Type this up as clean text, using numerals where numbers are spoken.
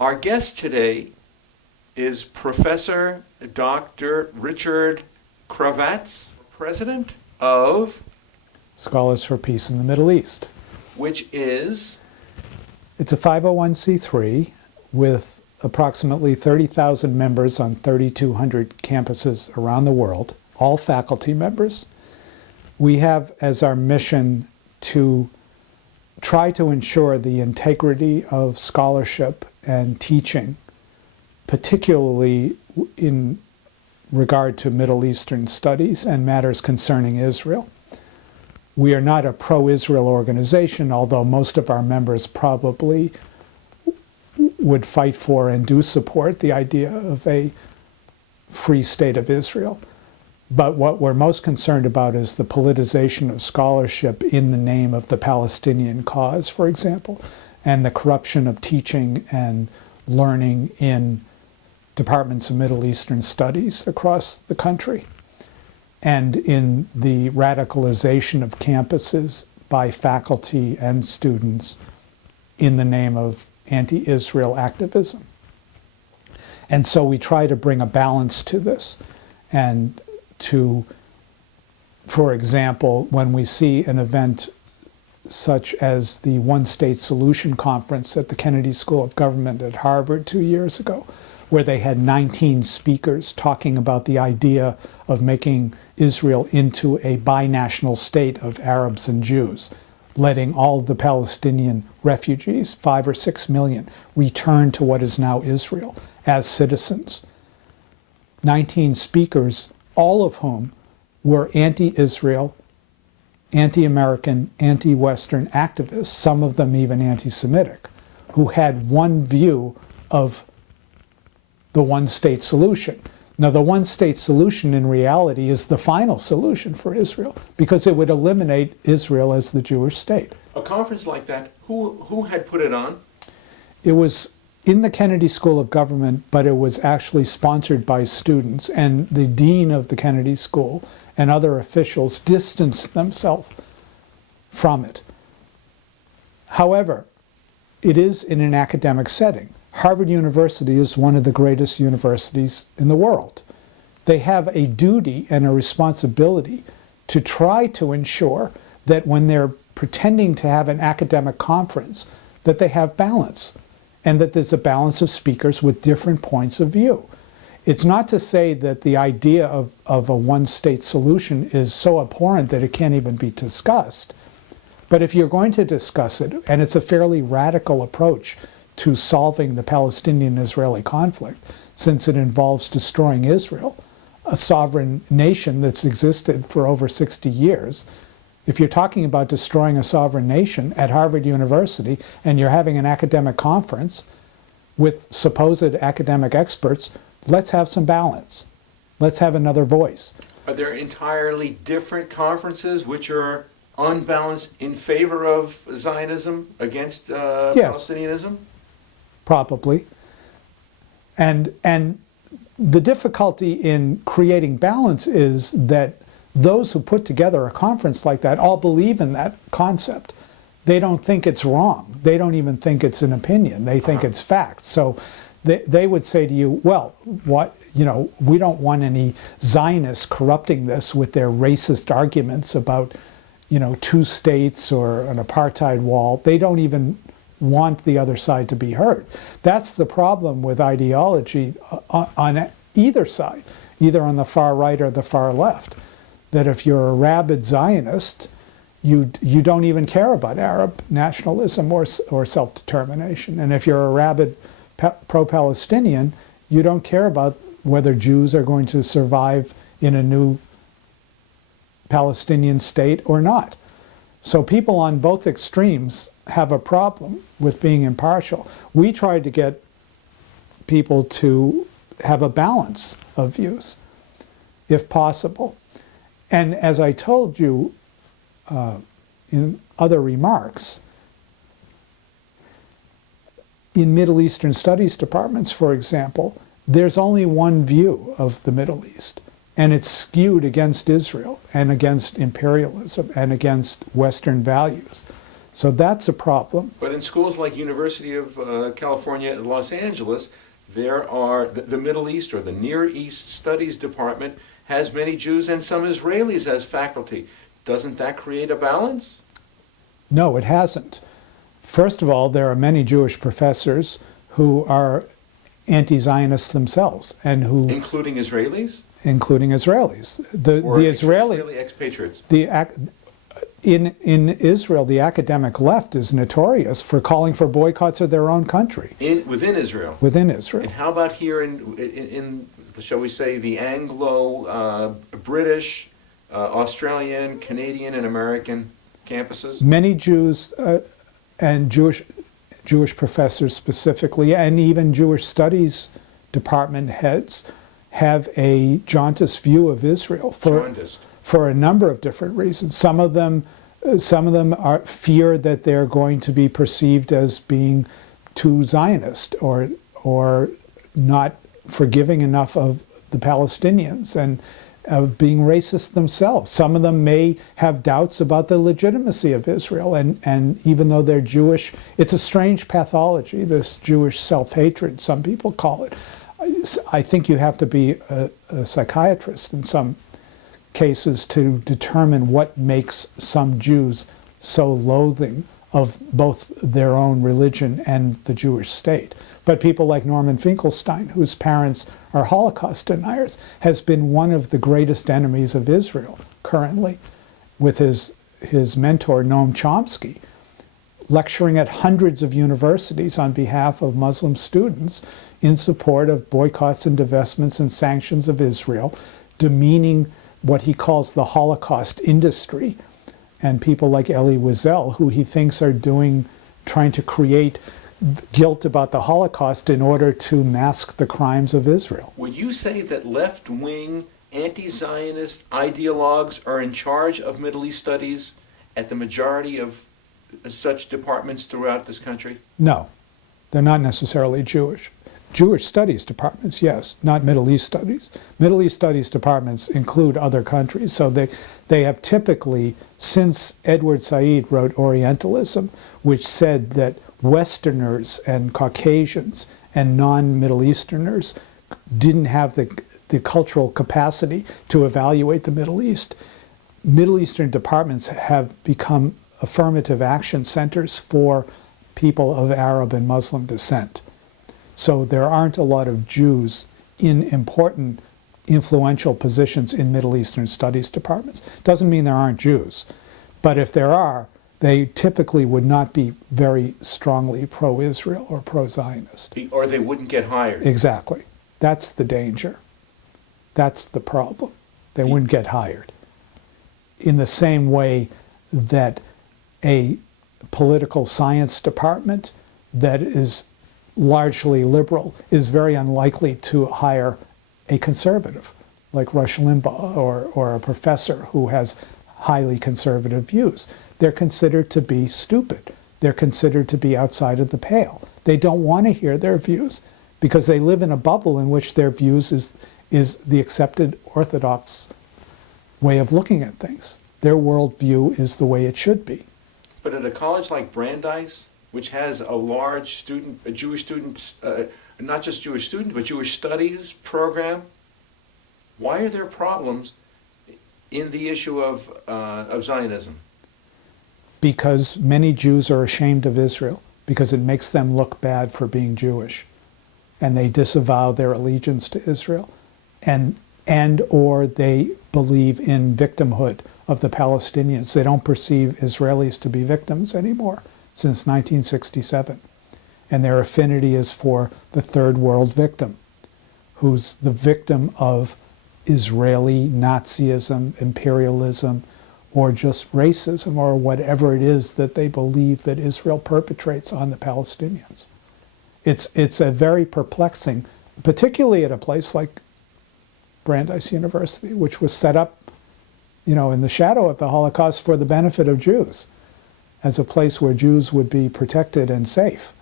Our guest today is Professor Dr. Richard Cravatts, president of Scholars for Peace in the Middle East. Which is? It's a 501c3 with approximately 30,000 members on 3,200 campuses around the world, all faculty members. We have as our mission to try to ensure the integrity of scholarship and teaching, particularly in regard to Middle Eastern studies and matters concerning Israel. We are not a pro-Israel organization, although most of our members probably would fight for and do support the idea of a free state of Israel. But what we're most concerned about is the politicization of scholarship in the name of the Palestinian cause, for example, and the corruption of teaching and learning in departments of Middle Eastern studies across the country, and in the radicalization of campuses by faculty and students in the name of anti-Israel activism. And so we try to bring a balance to this, and to, for example, when we see an event such as the One State Solution Conference at the Kennedy School of Government at Harvard 2 years ago, where they had 19 speakers talking about the idea of making Israel into a binational state of Arabs and Jews, letting all the Palestinian refugees, 5 or 6 million, return to what is now Israel as citizens. 19 speakers, all of whom were anti-Israel, anti-American, anti-Western activists, some of them even anti-Semitic, who had one view of the one-state solution. Now, the one-state solution in reality is the final solution for Israel, because it would eliminate Israel as the Jewish state. A conference like that, who had put it on? It was in the Kennedy School of Government, but it was actually sponsored by students, and the dean of the Kennedy School and other officials distanced themselves from it. However, it is in an academic setting. Harvard University is one of the greatest universities in the world. They have a duty and a responsibility to try to ensure that when they're pretending to have an academic conference, that they have balance, and that there's a balance of speakers with different points of view. It's not to say that the idea of a one-state solution is so abhorrent that it can't even be discussed. But if you're going to discuss it, and it's a fairly radical approach to solving the Palestinian-Israeli conflict, since it involves destroying Israel, a sovereign nation that's existed for over 60 years, if you're talking about destroying a sovereign nation at Harvard University and you're having an academic conference with supposed academic experts, let's have some balance. Let's have another voice. Are there entirely different conferences which are unbalanced in favor of Zionism against Palestinianism? Probably. And the difficulty in creating balance is that those who put together a conference like that all believe in that concept. They don't think it's wrong. They don't even think it's an opinion. They think it's fact. So they would say to you, well, we don't want any Zionists corrupting this with their racist arguments about, 2 states or an apartheid wall. They don't even want the other side to be heard. That's the problem with ideology on either side, either on the far right or the far left. That if you're a rabid Zionist, you don't even care about Arab nationalism or self-determination. And if you're a rabid pro-Palestinian, you don't care about whether Jews are going to survive in a new Palestinian state or not. So people on both extremes have a problem with being impartial. We tried to get people to have a balance of views, if possible. And as I told you in other remarks, in Middle Eastern studies departments, for example, there's only one view of the Middle East, and it's skewed against Israel and against imperialism and against Western values. So that's a problem. But in schools like University of California at Los Angeles, there are the Middle East or the Near East Studies Department has many Jews and some Israelis as faculty. Doesn't that create a balance? No, it hasn't. First of all, there are many Jewish professors who are anti-Zionists themselves, and who Including Israelis? including Israelis. The Israeli expatriates? In Israel, the academic left is notorious for calling for boycotts of their own country. Within Israel? Within Israel. And how about here in shall we say, the Anglo, British, Australian, Canadian, and American campuses? Many Jews and Jewish professors specifically, and even Jewish studies department heads, have a jaundiced view of Israel for a number of different reasons. Some of them fear that they're going to be perceived as being too Zionist or not forgiving enough of the Palestinians, and of being racist themselves. Some of them may have doubts about the legitimacy of Israel, and even though they're Jewish, it's a strange pathology, this Jewish self-hatred, some people call it. I think you have to be a psychiatrist in some cases to determine what makes some Jews so loathing of both their own religion and the Jewish state. But people like Norman Finkelstein, whose parents are Holocaust deniers, has been one of the greatest enemies of Israel currently, with his mentor Noam Chomsky, lecturing at hundreds of universities on behalf of Muslim students in support of boycotts and divestments and sanctions of Israel, demeaning what he calls the Holocaust industry, and people like Elie Wiesel, who he thinks are trying to create guilt about the Holocaust in order to mask the crimes of Israel. Would you say that left-wing, anti-Zionist ideologues are in charge of Middle East studies at the majority of such departments throughout this country? No, they're not necessarily Jewish. Jewish studies departments, yes, not Middle East studies. Middle East studies departments include other countries, so they have typically, since Edward Said wrote Orientalism, which said that Westerners and Caucasians and non-Middle Easterners didn't have the cultural capacity to evaluate the Middle East. Middle Eastern departments have become affirmative action centers for people of Arab and Muslim descent. So there aren't a lot of Jews in important, influential positions in Middle Eastern studies departments. Doesn't mean there aren't Jews, but if there are, they typically would not be very strongly pro-Israel or pro-Zionist. Or they wouldn't get hired. Exactly. That's the danger. That's the problem. They wouldn't get hired. In the same way that a political science department that is largely liberal is very unlikely to hire a conservative, like Rush Limbaugh or a professor who has highly conservative views. They're considered to be stupid. They're considered to be outside of the pale. They don't want to hear their views because they live in a bubble in which their views is the accepted orthodox way of looking at things. Their worldview is the way it should be. But at a college like Brandeis, which has a large Jewish student, not just Jewish student, but Jewish studies program, why are there problems in the issue of Zionism? Because many Jews are ashamed of Israel, because it makes them look bad for being Jewish, and they disavow their allegiance to Israel, and or they believe in victimhood of the Palestinians. They don't perceive Israelis to be victims anymore since 1967, and their affinity is for the third world victim, who's the victim of Israeli Nazism, imperialism, or just racism, or whatever it is that they believe that Israel perpetrates on the Palestinians. It's a very perplexing, particularly at a place like Brandeis University, which was set up, in the shadow of the Holocaust for the benefit of Jews, as a place where Jews would be protected and safe.